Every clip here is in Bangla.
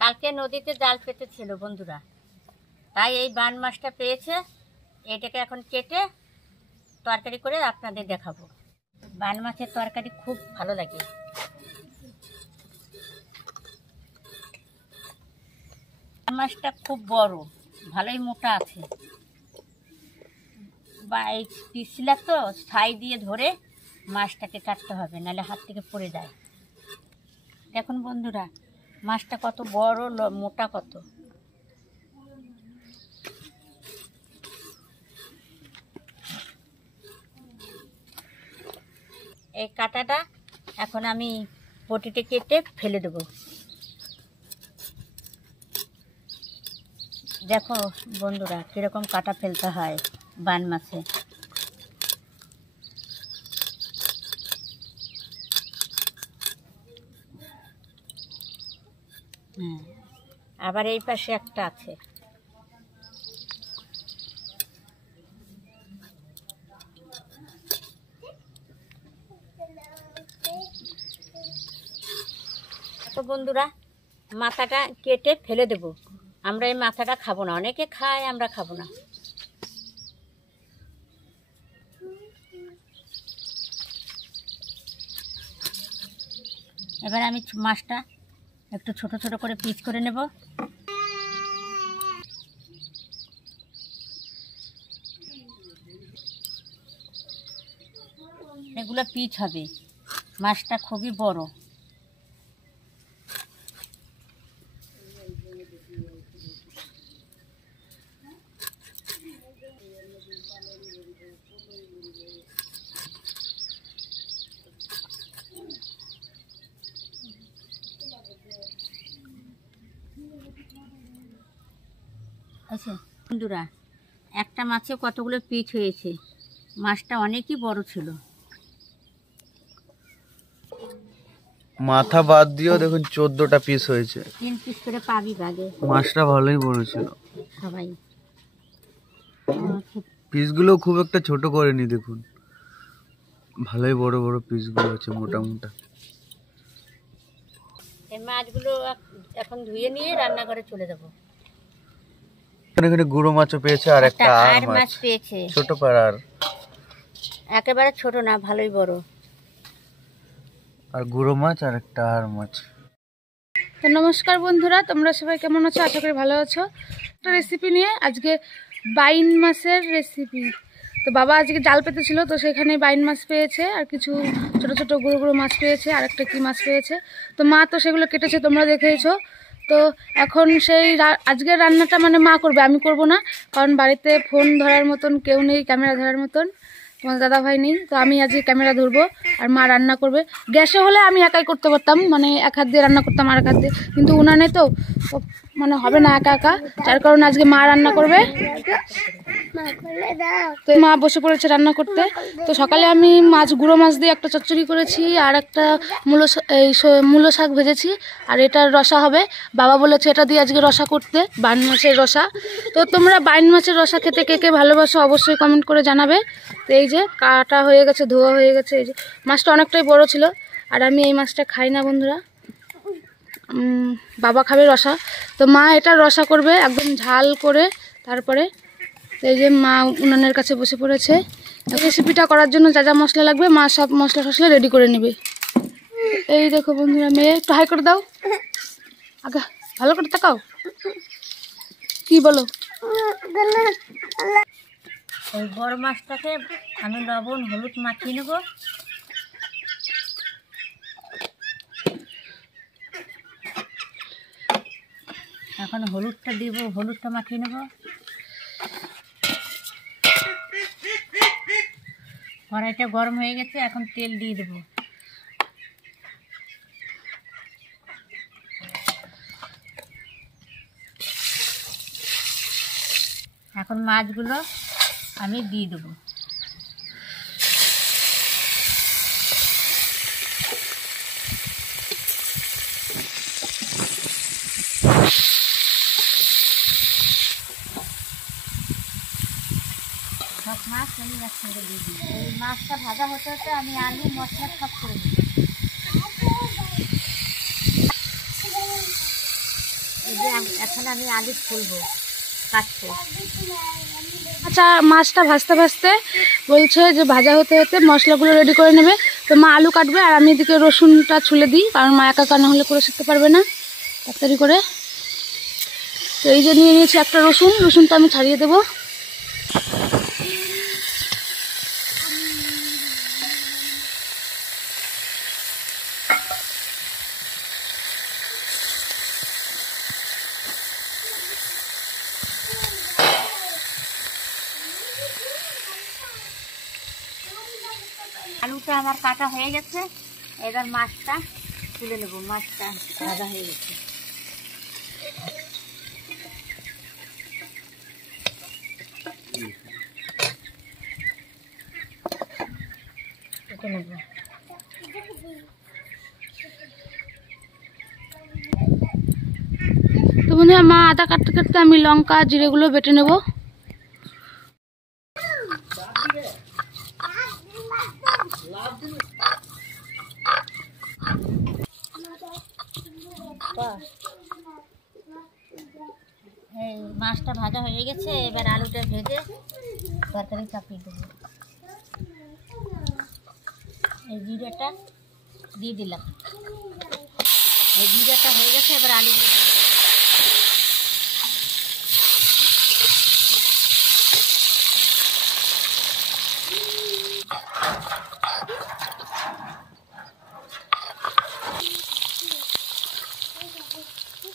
কালকে নদীতে জাল পেতেছিল বন্ধুরা, তাই এই বান মাছটা পেয়েছে। এটাকে এখন কেটে তরকারি করে আপনাদের দেখাবো। বান মাছের তরকারি খুব ভালো লাগে। বান মাছটা খুব বড়, ভালোই মোটা আছে। বা এই পিছলা তো ছাই দিয়ে ধরে মাছটাকে কাটতে হবে, নাহলে হাত থেকে পড়ে যায়। দেখুন বন্ধুরা, মাছটা কত বড়, মোটা কত। এই কাঁটাটা এখন আমি বটিতে কেটে ফেলে দেব। দেখো বন্ধুরা, কীরকম কাঁটা ফেলতে হয় বান মাছে। হ্যাঁ, আবার এই পাশে একটা আছে। তো বন্ধুরা, মাথাটা কেটে ফেলে দেব। আমরা এই মাথাটা খাবো না, অনেকে খায়, আমরা খাবো না। এবার আমি মাছটা একটু ছোট ছোট করে পিস করে নেব। এগুলো পিস হবে, মাছটা খুবই বড়। আচ্ছা বন্ধুরা, একটা মাছে কতগুলো পিস হয়েছে। মাছটা অনেকই বড় ছিল। মাথা বাদ দিয়েও দেখুন 14টা পিস হয়েছে। 3 পিস করে পাবি বাগে। মাছটা ভালোই বড় ছিল সবাই। পিসগুলো খুব একটা ছোট করেনি, দেখুন ভালোই বড় বড় পিসগুলো আছে, মোটা মোটা। এই মাছগুলো এখন ধুয়ে নিয়ে রান্নাঘরে চলে যাব। এখানে গুঁড়ো মাছও পেয়েছে আর একটা আর মাছ পেয়েছে, ছোট পাড়ার, একেবারে ছোট না, ভালোই বড়। আর গুঁড়ো মাছ আর একটা আর মাছ। তো নমস্কার বন্ধুরা, তোমরা সবাই কেমন আছো? আশা করি ভালো আছো। একটা রেসিপি নিয়ে আজকে বাইন মাছের রেসিপি। তো বাবা আজকে জাল পেতেছিল, তো সেখানে বাইন মাছ পেয়েছে আর কিছু ছোট ছোট গুঁড়ো গুঁড়ো মাছ পেয়েছে আর একটা কি মাছ পেয়েছে। তো মা তো সেগুলো কেটেছে, তোমরা দেখেছো। তো এখন সেই আজকের রান্নাটা মানে মা করবে, আমি করব না, কারণ বাড়িতে ফোন ধরার মতন কেউ নেই, ক্যামেরা ধরার মতন। তোমার দাদা ভাই নেই, তো আমি আজকে ক্যামেরা ধরবো আর মা রান্না করবে। গ্যাসে হলে আমি একাই করতে পারতাম, মানে এক হাত দিয়ে রান্না করতাম আর এক হাত দিয়ে, কিন্তু উনানে তো মানে হবে না একা একা, যার কারণে আজকে মা রান্না করবে। তো মা বসে পড়েছে রান্না করতে। তো সকালে আমি গুঁড়ো মাছ দিয়ে একটা চচ্চড়ি করেছি আর একটা মূলো শাক ভেজেছি, আর এটার রসা হবে। বাবা বলেছে এটা দিয়ে আজকে রসা করতে, বাইন মাছের রসা। তো তোমরা বাইন মাছের রসা খেতে কে কে ভালোবাসো অবশ্যই কমেন্ট করে জানাবে। তো এই যে কাটা হয়ে গেছে, ধোয়া হয়ে গেছে। এই যে মাছটা অনেকটাই বড় ছিল, আর আমি এই মাছটা খাই না বন্ধুরা, বাবা খাবে রসা। তো মা এটা রসা করবে একদম ঝাল করে। তারপরে এই যে মা উনানের কাছে বসে পড়েছে। রেসিপিটা করার জন্য যা যা মশলা লাগবে মা সব মশলা টশলা রেডি করে নেবে। এই দেখো বন্ধুরা, মেয়ে একটু হাই করে দাও, আগে ভালো করে তাকাও, কি বলো? ওই বড় মাছটাকে আমি লবণ হলুদ মাখিয়ে নেব। এখন হলুদটা দিব, হলুদটা মাখিয়ে নেব। কড়াইটা গরম হয়ে গেছে, এখন তেল দিয়ে দেব। এখন মাছগুলো আমি দিয়ে দেবো। সব মাছ আমি একসঙ্গে দিয়ে দিই। এই মাছটা ভাজা হতে হতে আমি আলু মশলা সব করে দিই। এই যে এখন আমি আলু খুলবো, কাটবো। আচ্ছা, মাছটা ভাজতে ভাজতে বলছে যে ভাজা হতে হতে মশলাগুলো রেডি করে নেবে। তো মা আলু কাটবে আর আমি এদিকে রসুনটা ছুলে দিই, কারণ মা একা কানা হলে করে শিখতে পারবে না তাড়াতাড়ি করে। তো এই যে নিয়ে নিয়েছি একটা রসুনটা আমি ছাড়িয়ে দেবো। আলুটা আমার কাটা হয়ে গেছে, এবার মাছটা তুলে নেব। মাছটা ভাজা হয়ে গেছে। কেটে নেব। তো বন্ধুরা, মা আদা কাটতে কাটতে আমি লঙ্কা জিরেগুলো বেটে নেব। এই মাছটা ভাজা হয়ে গেছে, এবার আলুটা ভেজে তরকারি চাপিয়ে দেবো। এই জিরাটা দিয়ে দিলাম। এই জিরাটা হয়ে গেছে, এবার আলুগুলো দিয়ে দেবো।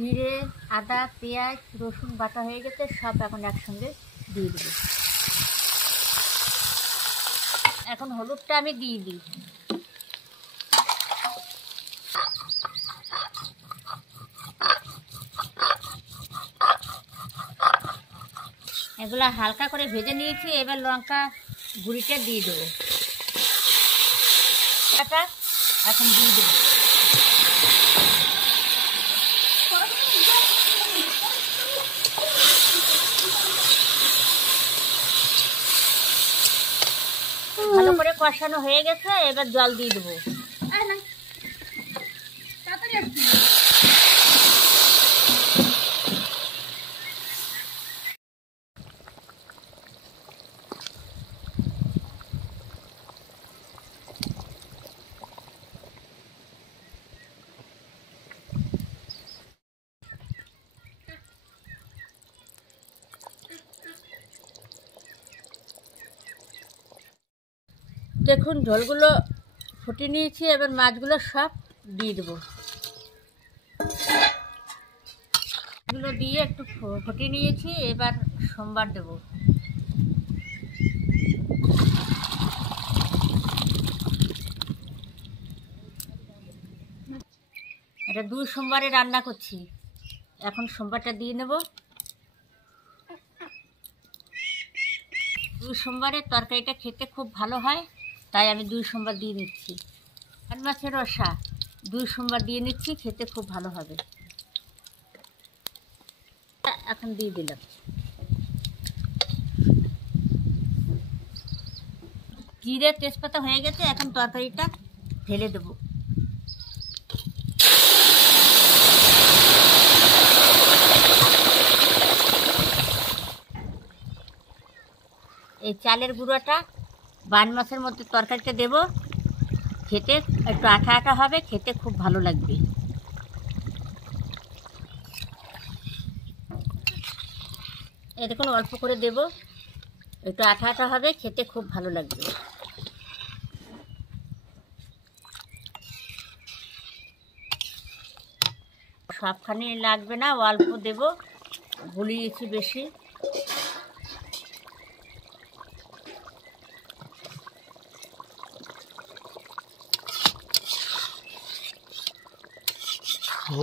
জিরে, আদা, পেঁয়াজ, রসুন বাটা হয়ে গেছে, সব এখন একসঙ্গে দিয়ে দেবো। এখন হলুদটা আমি দিয়ে দিই। এগুলা হালকা করে ভেজে নিয়েছি, এবার লঙ্কা গুঁড়িটা দিয়ে দেবো। এখন দিয়ে দেবো। ভালো করে কষানো হয়ে গেছে, এবার জল দিয়ে দেবো। দেখুন ঝোলগুলো ফুটিয়ে নিয়েছি, এবার মাছগুলো সব দিয়ে দেবো। এগুলো দিয়ে একটু ফুটিয়ে নিয়েছি, এবার সোমবার দেবো। এটা 2 সোমবারে রান্না করছি, এখন সোমবারটা দিয়ে নেব। 2 সোমবারের তরকারিটা খেতে খুব ভালো হয়, তাই আমি 2 সোমবার দিয়ে নিচ্ছি। বান মাছের রসা 2 সোমবার দিয়ে নিচ্ছি, খেতে খুব ভালো হবে। এখন দিয়ে দিলাম। জিরে তেজপাতা হয়ে গেছে, এখন তরকারিটা ঢেলে দেবো। এই চালের গুঁড়োটা বান মাছের মধ্যে তরকারিতে দেব, খেতে একটু আঠা আঠা হবে, খেতে খুব ভালো লাগবে। এই দেখুন অল্প করে দেব, একটু আঠা আঠা হবে, খেতে খুব ভালো লাগবে। সবখানে লাগবে না, অল্প দেব, গুলিয়েছি বেশি।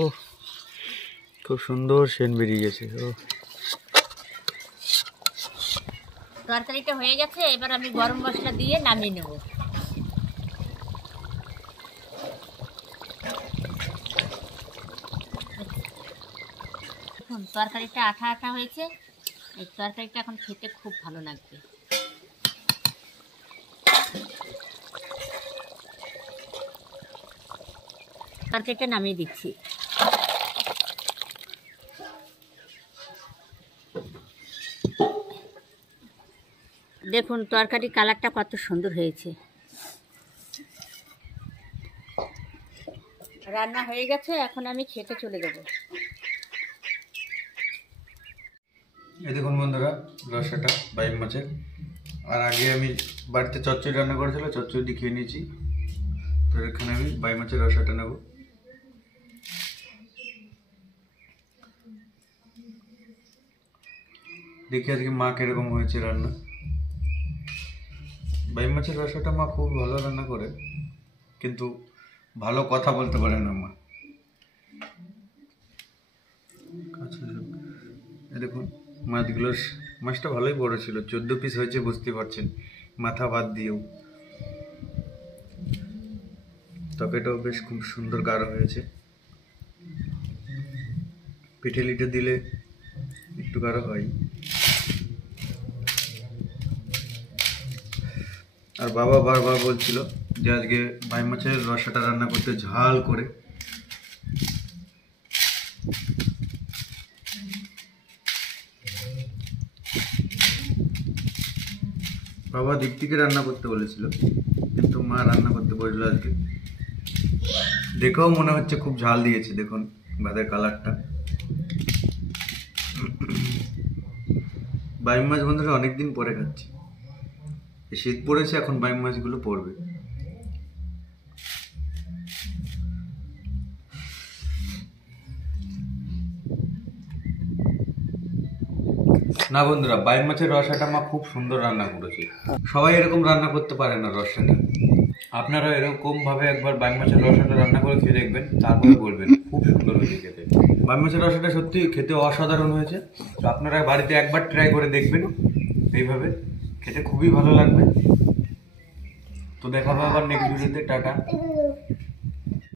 ও খুব সুন্দর সেন্ট বেরিয়ে গেছে। ও তরকারিটা হয়ে গেছে, এবার আমি গরম মশলা দিয়ে নামিয়ে নেব। দেখুন তরকারিটা আঠা আঠা হয়েছে, এই তরকারিটা এখন খেতে খুব ভালো লাগবে। তরকারিটা নামিয়ে দিচ্ছি। দেখুন তরকারি কালারটা কত সুন্দর হয়েছে। রান্না হয়ে গেছে, এখন আমি খেতে চলে যাব। এই দেখুন বন্ধুরা রসাটা বাইম মাছের। আর আগে আমি বাড়িতে চচ্চড়ি রান্না করেছিল, চচ্চড়ি খেয়ে নিয়েছি। তো এখানে আমি বাইম মাছের রসাটা নেব। দেখি আজকে মা কিরকম হয়েছে রান্না। বাইম মাছের রসাটা মা খুব ভালো রান্না করে, কিন্তু ভালো কথা বলতে পারে না মা। আচ্ছা দেখুন মাছটা ভালোই বড় ছিল, 14 পিস হয়েছে বুঝতে পারছেন, মাথা বাদ দিয়েও। তরকারিটাও বেশ খুব সুন্দর গাঢ় হয়েছে। পিঠে লিটে দিলে একটু গাঢ় হয়। আর বাবা বারবার বলছিল যে আজকে বাইম মাছের রসাটা রান্না করতে ঝাল করে। বাবা দীপ্তিকে রান্না করতে বলেছিল, কিন্তু মা রান্না করতে বলেছিল আজকে। দেখেও মনে হচ্ছে খুব ঝাল দিয়েছে, দেখুন ভাতের কালারটা। বাইম মাছ বন্ধুরা অনেকদিন পরে খাচ্ছি। শীত পড়েছে, এখন বাইম মাছগুলো পড়বে। না বন্ধুরা, বাইম মাছের রসাটা মা খুব সুন্দর রান্না করেছে। সবাই এরকম রান্না করতে পারে না রসাটা। আপনারা এরকম ভাবে একবার বাইম মাছের রসাটা রান্না করে খেয়ে দেখবেন, তারপরে বলবেন খুব সুন্দর হয়েছে খেতে। বাইম মাছের রসাটা সত্যি খেতে অসাধারণ হয়েছে। তো আপনারা বাড়িতে একবার ট্রাই করে দেখবেন, এইভাবে খেতে খুবই ভালো লাগবে। তো দেখাবো আবার নেক্সট ভিডিওতে। টাটা।